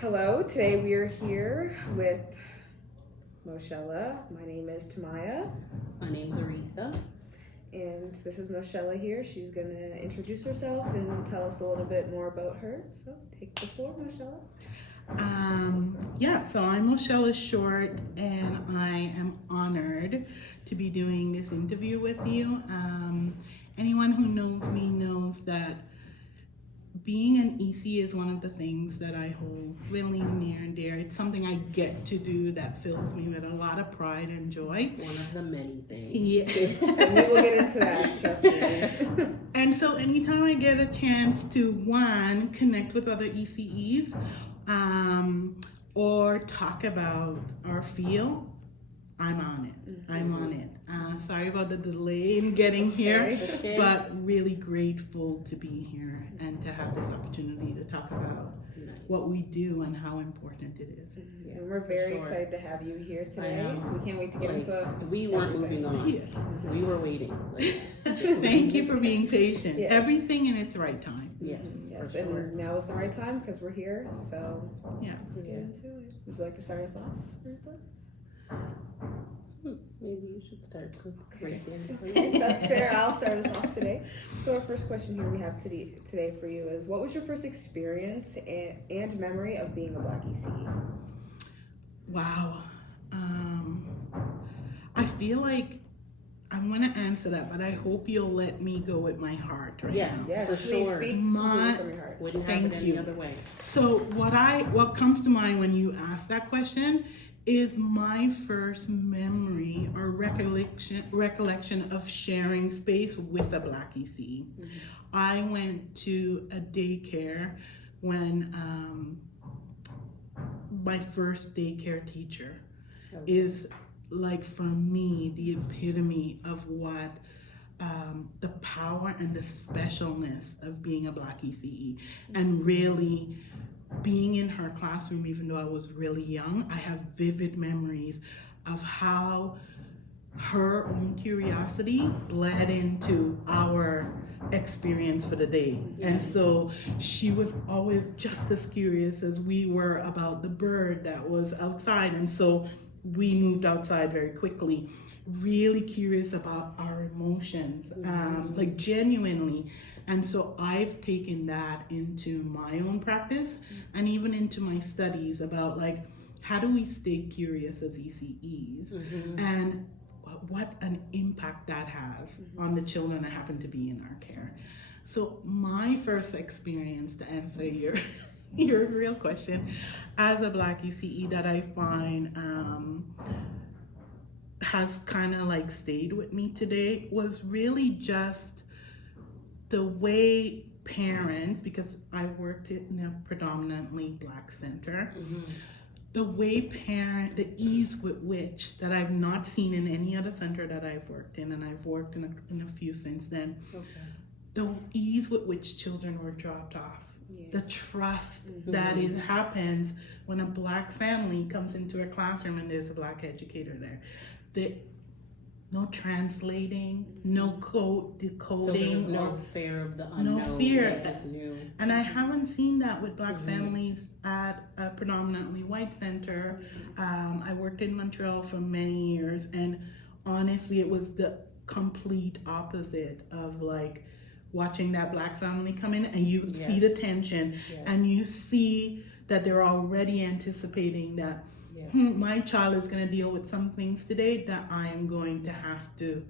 Hello, today we are here with Moshella. My name is Timiya. My name's Aretha. And this is Moshella here. She's going to introduce herself and tell us a little bit more about her. So take the floor, Moshella. So I'm Moashella Shortte, and I am honored to be doing this interview with you. Anyone who knows me knows that being an EC is one of the things that I hold really near and dear. It's something I get to do that fills me with a lot of pride and joy. One of the many things. Yes. And we will get into that, trust me. And so anytime I get a chance to, one, connect with other ECEs, or talk about our field, I'm on it. Mm-hmm. I'm on it. Sorry about the delay in getting here, Okay. but really grateful to be here and to have this opportunity to talk about Nice. what we do and how important it is. Yeah, And we're for very sure. excited to have you here today. I know. We can't wait to get Like, into we weren't moving on. Yes. We were waiting. Thank you for being patient. Yes. Everything in its right time. Yes, Yes, for sure. and now is the right time because we're here. So Yes. let's get into it. Would you like to start us off, Aretha? Maybe you should start Okay. right That's fair. I'll start us off today. So our first question here we have today for you is, what was your first experience and memory of being a Black ECE? Wow. I feel like I'm going to answer that, but I hope you'll let me go with my heart right Yes. now. Yes, For please sure. speak My- from your heart. Wouldn't have Thank it any you. other way. So what comes to mind when you ask that question is my first memory or recollection of sharing space with a Black ECE. Mm-hmm. I went to a daycare when my first daycare teacher Okay. is, like, for me, the epitome of what the power and the specialness of being a Black ECE, and really being in her classroom. Even though I was really young, I have vivid memories of how her own curiosity led into our experience for the day. And Yes. so she was always just as curious as we were about the bird that was outside. And so we moved outside very quickly, really curious about our emotions, like genuinely. And so I've taken that into my own practice and even into my studies about, like, how do we stay curious as ECEs, Mm-hmm. and what an impact that has on the children that happen to be in our care. So my first experience, to answer your real question, as a Black ECE, that I find has kind of like stayed with me today, was really just the way parents, because I worked in a predominantly Black center, Mm-hmm. the way the ease with which, that I've not seen in any other center that I've worked in, and I've worked in a few since then, Okay. the ease with which children were dropped off, the trust that it happens when a Black family comes into a classroom and there's a Black educator there. No translating, no decoding. So there was no or fear of the unknown. no fear. They just knew. And I haven't seen that with Black families at a predominantly white center. I worked in Montreal for many years, and honestly, it was the complete opposite of, like, watching that Black family come in, and you see the tension, Yes. and you see that they're already anticipating that my child is going to deal with some things today that I am going to have to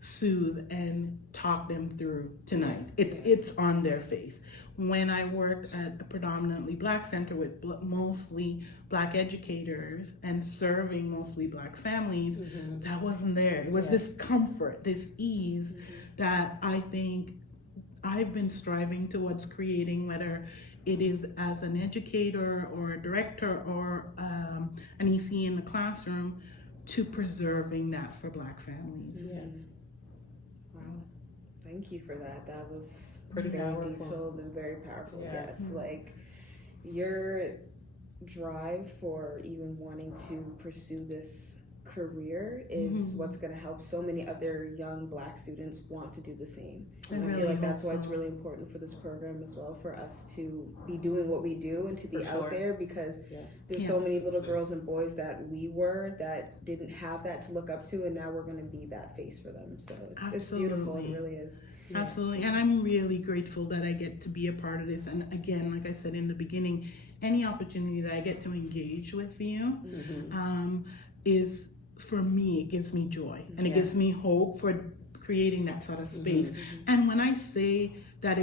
soothe and talk them through tonight. It's on their face. When I worked at a predominantly Black center with mostly Black educators and serving mostly Black families, that wasn't there. It was this comfort, this ease that I think I've been striving towards creating, whether it is as an educator or a director or an EC in the classroom, to preserving that for Black families. Yes. Wow. Thank you for that. That was Pretty very powerful. detailed and very powerful. Yeah. Yes. Like, your drive for even wanting to pursue this career is what's going to help so many other young Black students want to do the same. I And I really feel like hope that's why it's so. really important for this program as well, for us to be doing what we do and to be For out sure. there, because Yeah. there's so many little girls and boys that didn't have that to look up to, and now we're going to be that face for them. So it's beautiful. It Absolutely. really is. Absolutely. And I'm really grateful that I get to be a part of this. And again, like I said in the beginning, any opportunity that I get to engage with you is, for me, it gives me joy. And it gives me hope for creating that sort of space. And when I say that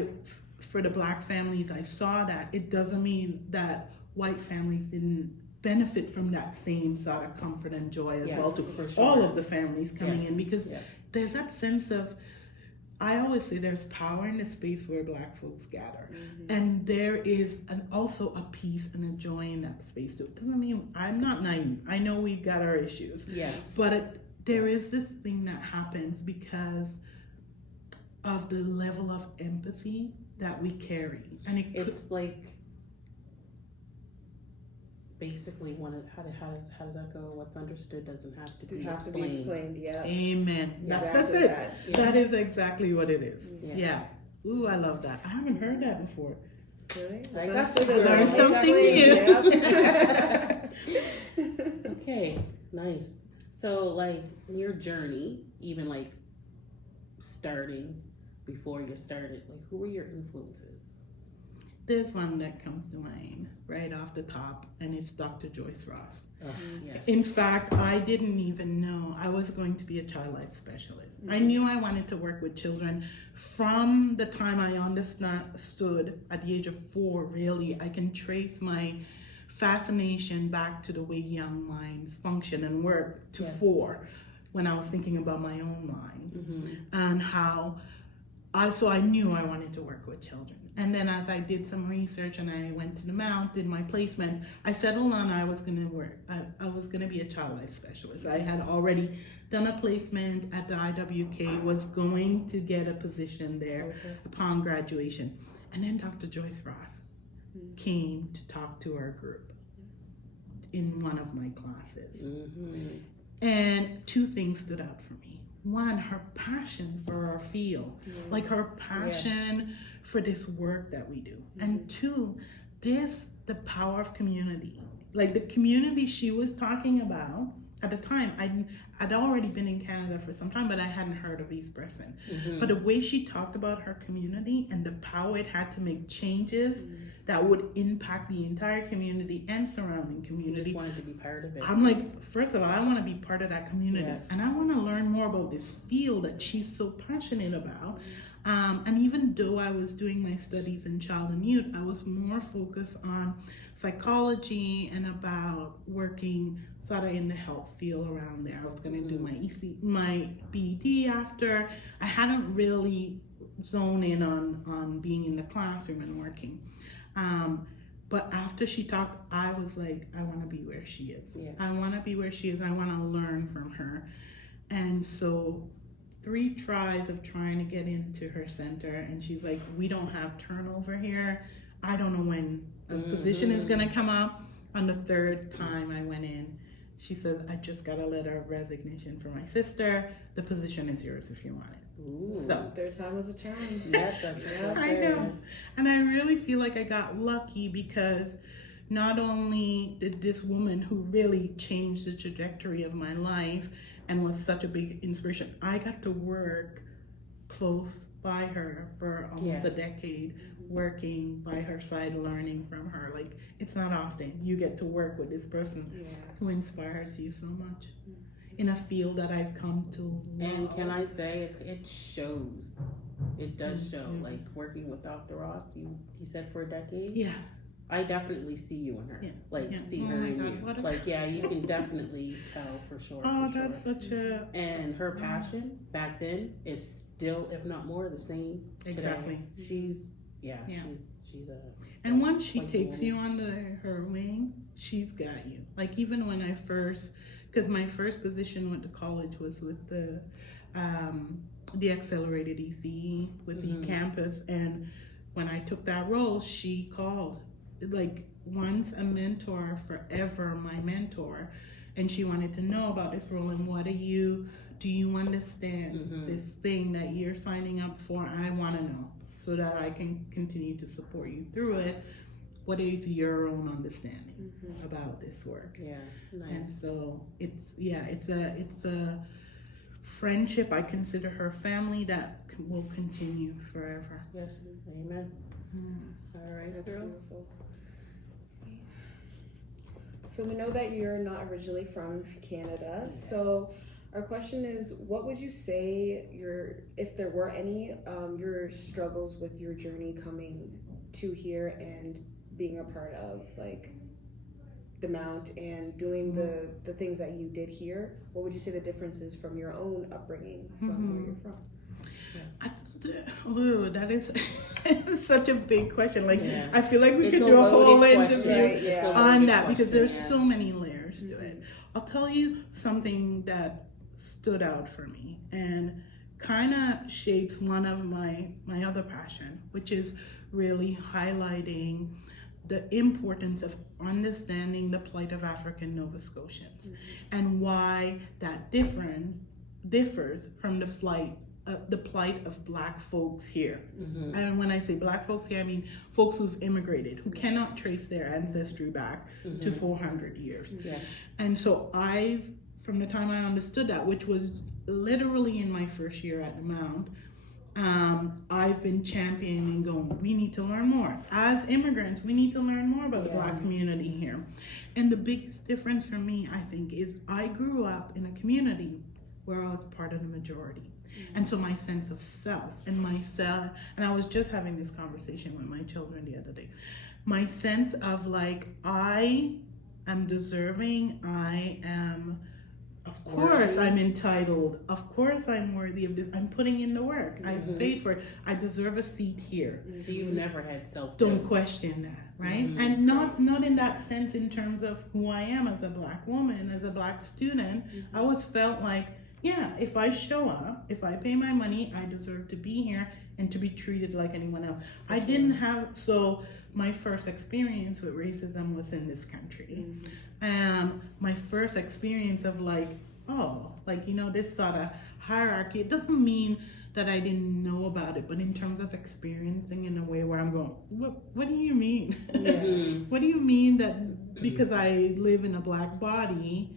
for the Black families, I saw that, it doesn't mean that white families didn't benefit from that same sort of comfort and joy as well, to all of the families coming in, because there's that sense of, I always say there's power in the space where Black folks gather. And there is also a peace and a joy in that space too. It doesn't mean, I'm not naive. I know we've got our issues. Yes. But there is this thing that happens because of the level of empathy that we carry. And it's like, basically, how does that go? What's understood doesn't have to be explained. Yeah. Amen. That's Exactly it. that. Yeah. That is exactly what it is. Yes. Yeah. Ooh, I love that. I haven't heard that before. Really? I That's got understood. learned something new. Okay, nice. So, like, your journey, even like starting before you started, like, who were your influences? There's one that comes to mind right off the top, and it's Dr. Joyce Ross. Yes. In fact, I didn't even know I was going to be a child life specialist. I knew I wanted to work with children from the time I understood at the age of 4, really. I can trace my fascination back to the way young minds function and work to 4, when I was thinking about my own mind, and how I knew I wanted to work with children. And then as I did some research and I went to the Mount, did my placements, I settled on I was going to work. I was going to be a child life specialist. I had already done a placement at the IWK, was going to get a position there upon graduation. And then Dr. Joyce Ross came to talk to our group in one of my classes. And 2 things stood out for me. One, her passion for our field, like her passion for this work that we do. And 2, the power of community. Like the community she was talking about at the time, I'd already been in Canada for some time, but I hadn't heard of East Preston. But the way she talked about her community and the power it had to make changes that would impact the entire community and surrounding community. You just wanted to be part of it. I'm like, first of all, I want to be part of that community. And I want to learn more about this field that she's so passionate about. And even though I was doing my studies in child and youth, I was more focused on psychology and about working sort of in the health field around there. I was going to do my BED after. I hadn't really zoned in on being in the classroom and working. But after she talked, I was like, I want to be where she is. I want to be where she is. I want to learn from her. And so 3 tries of trying to get into her center, and she's like, we don't have turnover here. I don't know when a position is going to come up. On the 3rd time I went in, she says, I just got a letter of resignation from my sister. The position is yours if you want it. Ooh. So 3rd time was a challenge. Yes, that's right. I know. And I really feel like I got lucky, because not only did this woman who really changed the trajectory of my life and was such a big inspiration, I got to work close by her for almost a decade, working by her side, learning from her. Like, it's not often you get to work with this person who inspires you so much in a field that I've come to love. And can I say, it shows. It does show. Like, working with Dr. Ross, you said for a decade? Yeah. I definitely see you in her. Like, see Oh her my in God, you. Like, you can definitely tell for sure. Oh, for that's sure. such a... And her passion back then is still, if not more, the same Exactly. today. She's a... And once she like takes woman. you under her wing, she's got you. Like, even when I first, because my first position with the college was with the accelerated ECE with the campus, and when I took that role, she called. Like, once a mentor, forever my mentor. and she wanted to know about this role and do you understand this thing that you're signing up for? I want to know so that I can continue to support you through it. What is your own understanding about this work? Yeah, nice. And so it's a friendship. I consider her family that will continue forever. Yes, amen. All right, That's girl. beautiful. So we know that you're not originally from Canada. Yes. So our question is, what would you say if there were any, your struggles with your journey coming to here and being a part of like the Mount and doing the things that you did here? What would you say the difference is from your own upbringing from where you're from? That is such a big question. Like, I feel like we It's could a do a whole loaded interview question. on that because Question, there's so many layers to it. I'll tell you something that stood out for me and kind of shapes one of my other passion, which is really highlighting the importance of understanding the plight of African Nova Scotians and why that differs from the plight of Black folks here. And when I say Black folks here, I mean folks who've immigrated, who cannot trace their ancestry back to 400 years. Yes. And so from the time I understood that, which was literally in my first year at the Mount, I've been championing and going, we need to learn more. As immigrants, we need to learn more about the Black community here. And the biggest difference for me, I think, is I grew up in a community where I was part of the majority. And so my sense of self and myself, and I was just having this conversation with my children the other day, my sense of like, I am deserving, of course I'm entitled, of course I'm worthy of this, I'm putting in the work, I've paid for it, I deserve a seat here. So you've never had self-doubt. Don't question that, right? And not in that sense in terms of who I am as a Black woman, as a Black student. I always felt like, yeah, if I show up, if I pay my money, I deserve to be here and to be treated like anyone else. So my first experience with racism was in this country. My first experience of this sort of hierarchy, it doesn't mean that I didn't know about it, but in terms of experiencing in a way where I'm going, what do you mean? What do you mean that because I live in a Black body,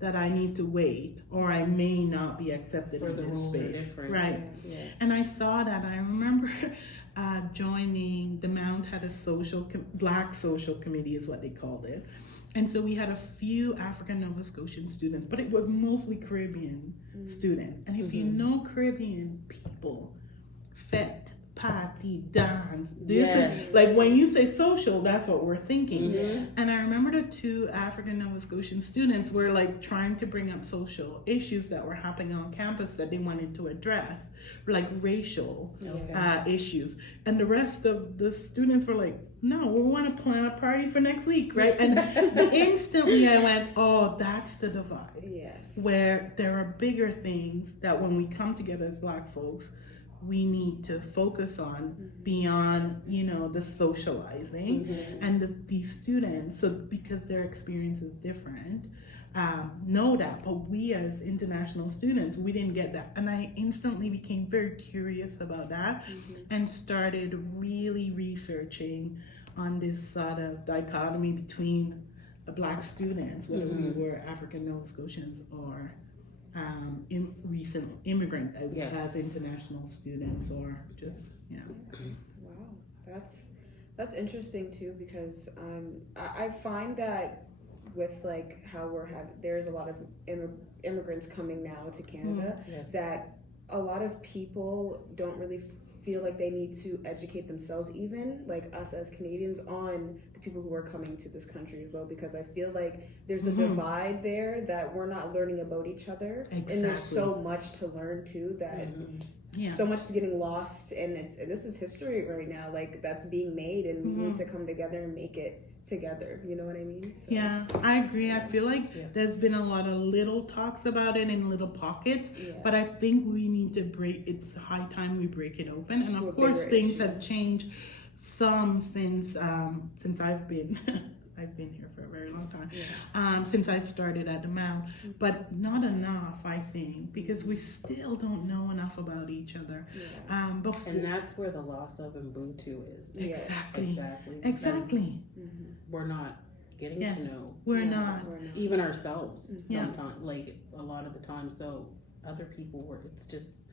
that I need to wait, or I may not be accepted For in the this rules are space, different. right? Yeah. And I saw that. I remember joining the Mount had a Black social committee is what they called it, and so we had a few African Nova Scotian students, but it was mostly Caribbean students. And if you know Caribbean people, fete, party, dance. This is like when you say social, that's what we're thinking. And I remember the two African Nova Scotian students were like trying to bring up social issues that were happening on campus that they wanted to address, like racial issues. And the rest of the students were like, no, we want to plan a party for next week, right? And instantly I went, oh, that's the divide. Yes. Where there are bigger things that when we come together as Black folks, we need to focus on beyond, the socializing. And these students, so because their experience is different, know that. But we as international students, we didn't get that. And I instantly became very curious about that and started really researching on this sort of dichotomy between the Black students, whether we were African Nova Scotians or recent immigrant as international students or just Wow, that's interesting too, because I find that with like how there's a lot of immigrants coming now to Canada, that a lot of people don't really feel like they need to educate themselves, even like us as Canadians, on the people who are coming to this country as well, because I feel like there's a divide there that we're not learning about each other. And there's so much to learn too, that so much is getting lost, and this is history right now, like that's being made, and we need to come together and make it together, you know what I mean? So. Yeah, I agree. I feel like there's been a lot of little talks about it in little pockets, but I think we need to it's high time we break it open. And of course things have changed some since I've been I've been here for a very long time. since I started at the Mount, but not enough, I think, because we still don't know enough about each other. Before, And that's where the loss of Ubuntu is. Yes. exactly. We're not getting to know We're not. even ourselves Yeah. sometimes, like a lot of the time. So other people were, it's just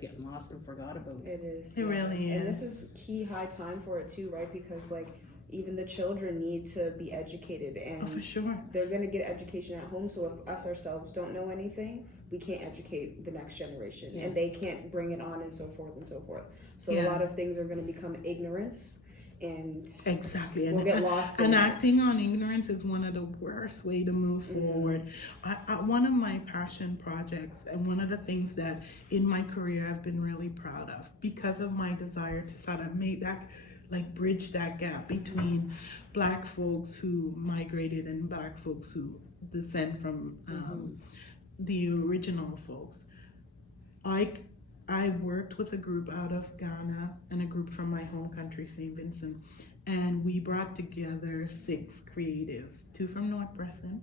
getting lost and forgot about. It is. It really And is. this is key high time for it too, right? Because like even the children need to be educated, and Oh, for sure. they're gonna get education at home. So if us ourselves don't know anything, we can't educate the next generation, Yes. and they can't bring it on, and so forth and so forth. So Yeah. a lot of things are gonna become ignorance, and Exactly. we'll get lost in And that. acting on ignorance is one of the worst way to move forward. One of my passion projects, and one of the things that in my career I've been really proud of, because of my desire to sort of make that, like, bridge that gap between Black folks who migrated and Black folks who descend from the original folks. I worked with a group out of Ghana and a group from my home country, St. Vincent, and we brought together 6 creatives, 2 from North Preston,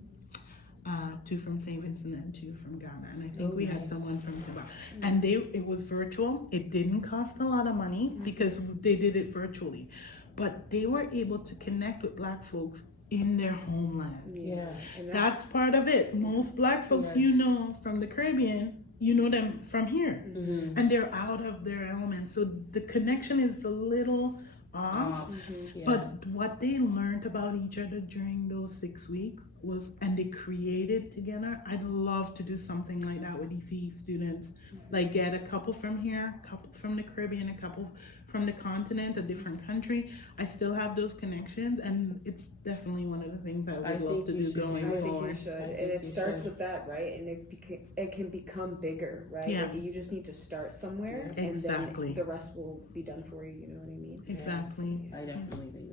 2 from St. Vincent, and 2 from Ghana. And I think we had nice. someone from Cuba. And it was virtual. It didn't cost a lot of money because they did it virtually. But they were able to connect with Black folks in their homeland. Yeah. And That's part of it. Most Black folks Yes. you know from the Caribbean, you know them from here. Mm-hmm. And they're out of their element. So the connection is a little off. Yeah. But what they learned about each other during those 6 weeks was, and they created together. I'd love to do something like that with ECE students. Like get a couple from here, a couple from the Caribbean, a couple from the continent, a different country. I still have those connections, and it's definitely one of the things I would love to think you do should. going I think forward. you should, I and think it you starts should. with that, right? And it can become bigger, right? Yeah. Like you just need to start somewhere, Exactly. and then the rest will be done for you. You know what I mean? Exactly. I definitely think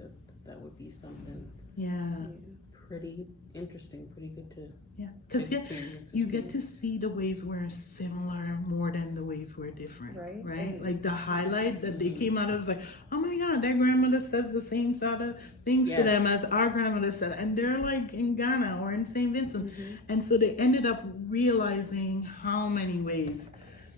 that would be something Yeah. pretty interesting, pretty good to Yeah. Because experience. you get to see the ways we're similar more than the ways we're different. Right. Right? And- Like the highlight that they came out of, like, oh my God, their grandmother says the same sort of things to them as our grandmother said. And they're like in Ghana or in St. Vincent. And so they ended up realizing how many ways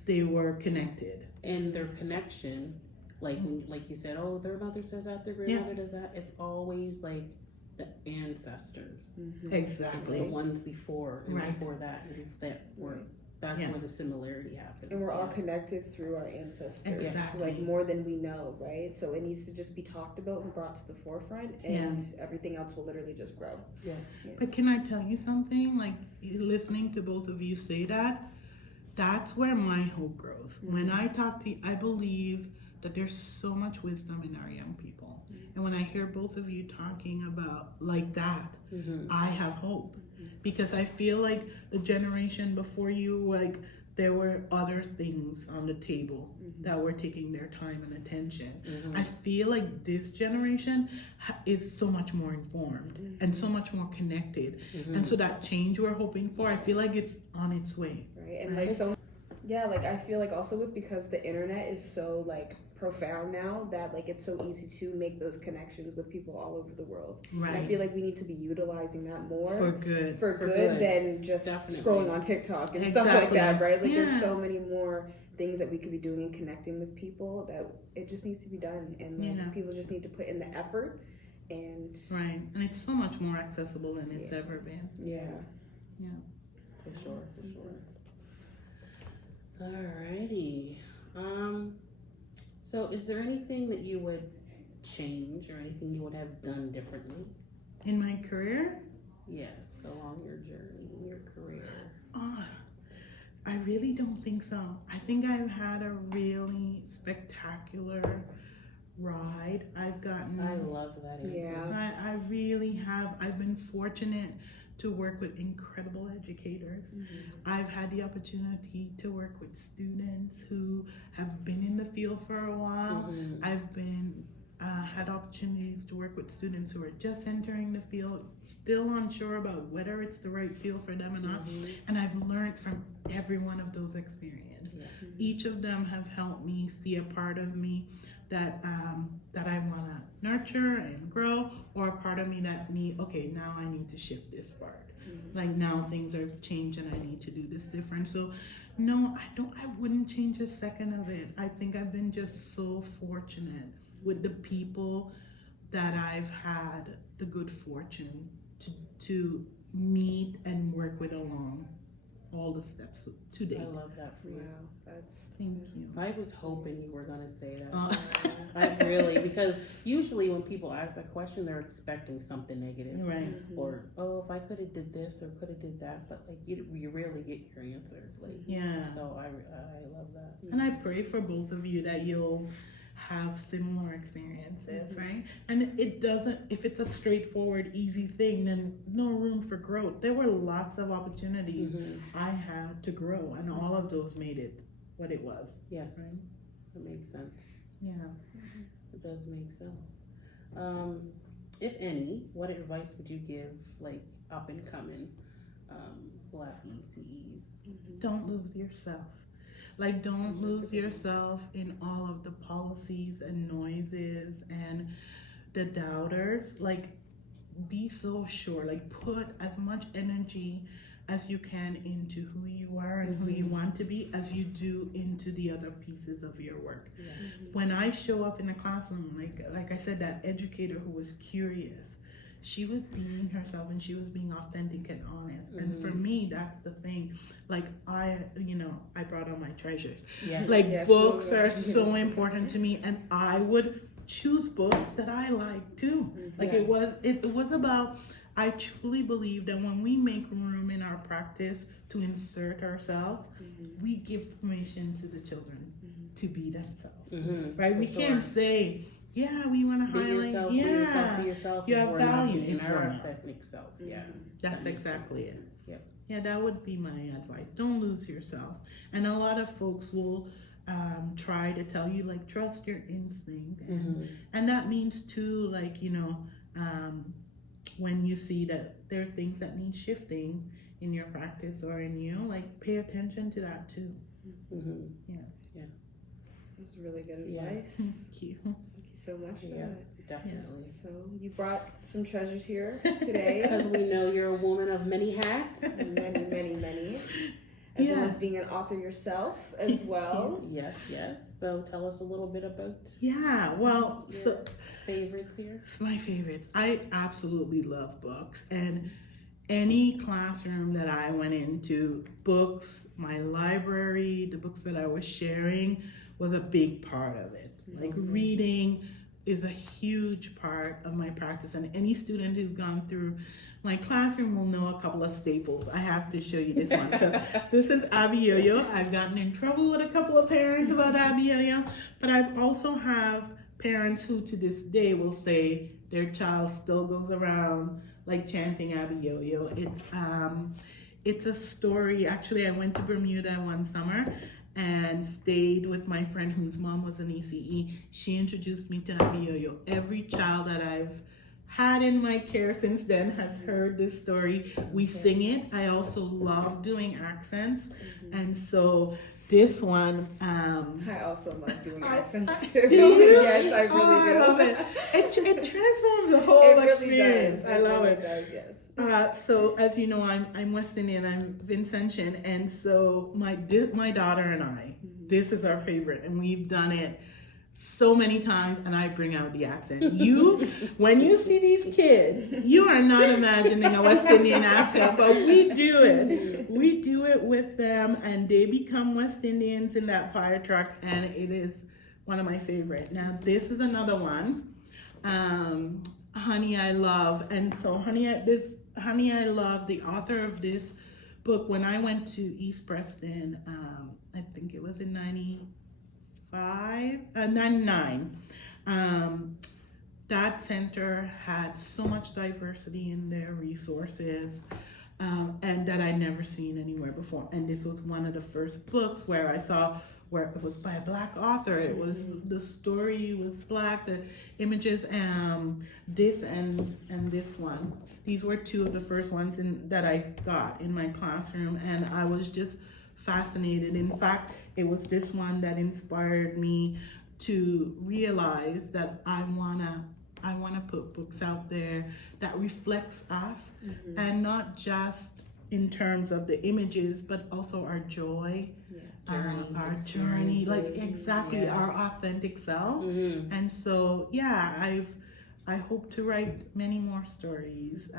they were connected. And their connection, like when, like you said, oh, their mother says that, their grandmother does that. It's always like the ancestors. It's the Exactly. ones before and Right. before that, and if that were, that's Yeah. where the similarity happens. And we're all yeah. connected through our ancestors, Exactly. like more than we know, right? So it needs to just be talked about and brought to the forefront, and everything else will literally just grow. But can I tell you something? Like, listening to both of you say that, that's where my hope grows. When I talk to you, I believe that there's so much wisdom in our young people. And when I hear both of you talking about like that, I have hope. Because I feel like the generation before you, like, there were other things on the table that were taking their time and attention. I feel like this generation is so much more informed and so much more connected. And so that change we're hoping for, I feel like it's on its way. Right. And like so, yeah, like I feel like also with, because the internet is so like profound now, that like it's so easy to make those connections with people all over the world. And I feel like we need to be utilizing that more For good. for For good good. than just Definitely. scrolling on TikTok and stuff like Exactly. that, right? Like Yeah. there's so many more things that we could be doing and connecting with people, that it just needs to be done, and like, people just need to put in the effort. And Right. And it's so much more accessible than it's ever been. For sure. Alrighty. So is there anything that you would change or anything you would have done differently? In my career, Yes, along your journey, your career. I really don't think so. I think I've had a really spectacular ride. I've gotten. I love that answer. Yeah. I really have. I've been fortunate to work with incredible educators. I've had the opportunity to work with students who have been in the field for a while. I've been had opportunities to work with students who are just entering the field, still unsure about whether it's the right field for them or not. And I've learned from every one of those experiences. Each of them have helped me see a part of me that I want to nurture and grow, or a part of me that okay, now I need to shift this part. Like now things are changed and I need to do this different. So no, I wouldn't change a second of it. I think I've been just so fortunate with the people that I've had the good fortune to meet and work with along all the steps to date. I love that for you. Wow, that's Thank you. I was hoping you were going to say that. I really, because usually when people ask that question, they're expecting something negative. Right. Or, oh, if I could have did this or could have did that, but like you rarely get your answer. Like, Yeah. So I love that. And I pray for both of you that you'll have similar experiences, right? And it doesn't, if it's a straightforward, easy thing, then no room for growth. There were lots of opportunities I had to grow, and all of those made it what it was. Yes, right? that makes sense. Yeah. It does make sense. If any, what advice would you give like up and coming Black ECEs? Don't lose yourself. Like, don't lose yourself in all of the policies and noises and the doubters. Like, be so sure. Like, put as much energy as you can into who you are and who you want to be as you do into the other pieces of your work. Yes. When I show up in the classroom, like I said, that educator who was curious, she was being herself and she was being authentic and honest. And for me, that's the thing. Like, I brought on my treasures. Yes. Like, Yes. books are so important to me, and I would choose books that I like too. Like, it was about, I truly believe that when we make room in our practice to insert ourselves, we give permission to the children to be themselves. Right? We can't say, yeah, we want to Be highlight. yourself, Yeah, be yourself. you have and we're not value being in our format. authentic self. Yeah, That's that makes exactly sense. it. Yep. Yeah, that would be my advice. Don't lose yourself. And a lot of folks will try to tell you, like, trust your instinct. And that means too, like, when you see that there are things that need shifting in your practice or in you, like, pay attention to that too. That's really good Yeah. advice. Thank you. Thank you so much for that. Definitely. So you brought some treasures here today. Because we know you're a woman of many hats. many, many, many. As well as being an author yourself as well. Yes. So tell us a little bit about So favorites here. it's my favorites. I absolutely love books, and any classroom that I went into, books, my library, the books that I was sharing was a big part of it. Like, reading is a huge part of my practice, and any student who's gone through my classroom will know a couple of staples. I have to show you this one. So this is Abby Yo-Yo. I've gotten in trouble with a couple of parents about Abby Yo-Yo, but I've also have parents who to this day will say their child still goes around like chanting Abby Yo-Yo. It's a story. Actually, I went to Bermuda one summer and stayed with my friend whose mom was an ECE. She introduced me to Abby Yo-Yo. Every child that I've had in my care since then has heard this story. We sing it. I also love doing accents. And so this one, I also love doing accents do too. you? Yes, I really do. I love it. It transforms the whole It really experience. does. I love really it. does, yes. So as you know, I'm West Indian. I'm Vincentian, and so my daughter and I, this is our favorite, and we've done it so many times, and I bring out the accent. When you see these kids, you are not imagining a West Indian accent, but we do it. We do it with them, and they become West Indians in that fire truck, and it is one of my favorite. Now, this is another one. Honey, I Love. And so Honey, I Love, the author of this book, when I went to East Preston, I think it was in 99, that center had so much diversity in their resources, and that I'd never seen anywhere before. And this was one of the first books where I saw where it was by a Black author. It was, the story was Black, the images, this and this one. These were two of the first ones that I got in my classroom, and I was just fascinated. In fact, it was this one that inspired me to realize that I wanna put books out there that reflects us, and not just in terms of the images, but also our joy, our journey, like exactly our authentic self. And so, I hope to write many more stories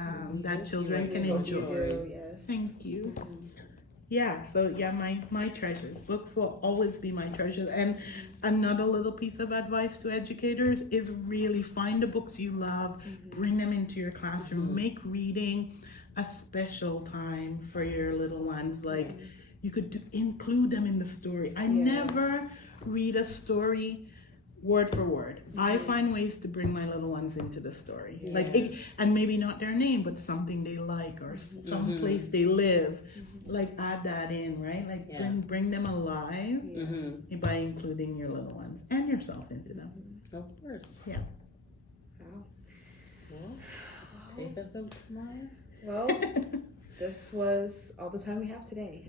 that children can enjoy. Thank you. My treasures. Books will always be my treasures. And another little piece of advice to educators is really find the books you love, bring them into your classroom, make reading a special time for your little ones. Like, you could include them in the story. I never read a story word for word. I find ways to bring my little ones into the story, and maybe not their name, but something they like or some place they live. Like, add that in, right? Like, bring them alive by including your little ones and yourself into them. Of course. Yeah. Wow. Well, take us out tomorrow. Well, this was all the time we have today.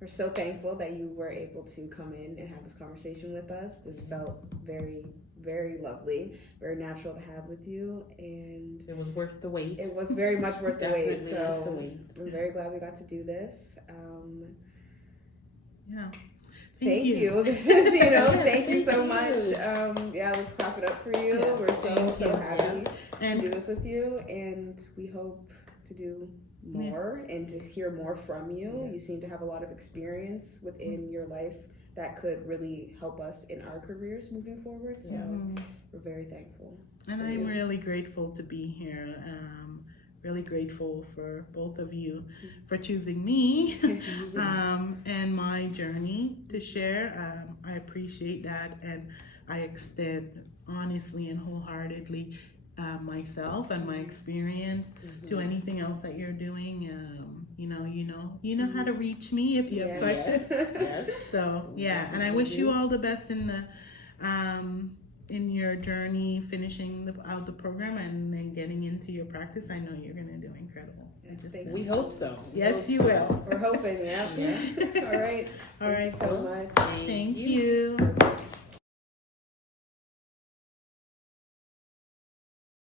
We're so thankful that you were able to come in and have this conversation with us. This felt very, very lovely, very natural to have with you, and it was worth the wait. It was very much worth the wait. So worth the wait. I'm very glad we got to do this. Thank you. This is, thank you so much. Let's clap it up for you. We're so happy to do this with you, and we hope to do more and to hear more from you. You seem to have a lot of experience within your life that could really help us in our careers moving forward. So we're very thankful. And I'm really grateful to be here. Really grateful for both of you for choosing me and my journey to share. I appreciate that, and I extend honestly and wholeheartedly myself and my experience to anything else that you're doing. You know how to reach me if you have questions. So and I wish you all the best in your journey, finishing out the program and then getting into your practice. I know you're going to do incredible. We hope so. Yes, you will. We're hoping. Yeah. All right. All right. Thank you so much. Thank you.